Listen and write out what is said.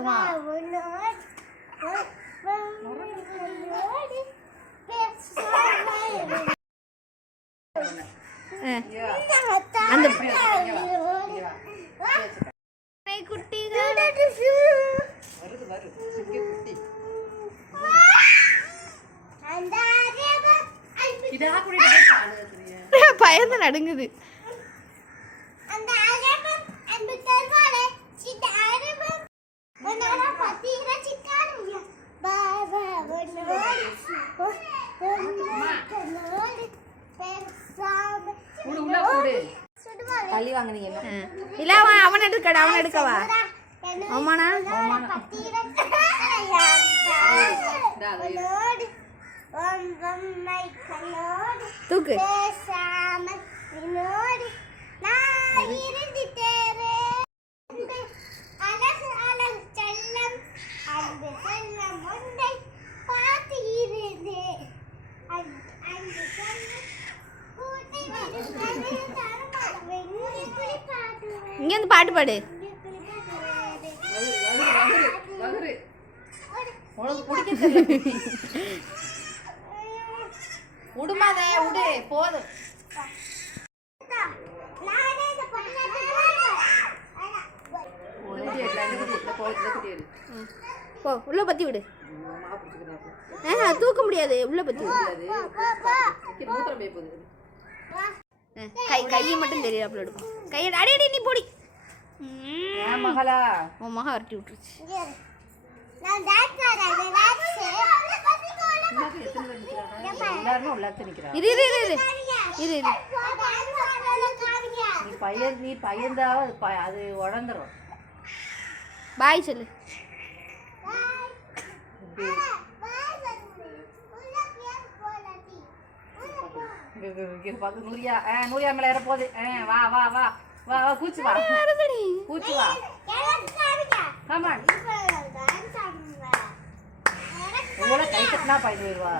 போதுமா அந்த பயந்து நடுங்குது. தள்ளி வாங்குனீங்க இல்ல அவன் எடுக்கடா, அவன் எடுக்கவா ஆமாண்ணா தூக்கு இங்க வந்து பாட்டு பாடு. உடுமாதே உடு போதும். போ உள்ள பத்தி விடு. தூக்க முடியாது, உள்ள பத்தி விடு. கையை மட்டும் தெரியாப்புல எடுக்கும். கையை அடி அடி நீ போடி. மகளா உன் மகா வரட்டி விட்டுருச்சு. நீ பயந்தா அது உடந்துரும். பாய் சொல்லு. நூரியா நூரியா மேல ஏற போகுது. வா வா வா வா வா கூச்சு வா கூச்சு வா. கமான் உங்களை கை கட்டினா பயந்து வருவா.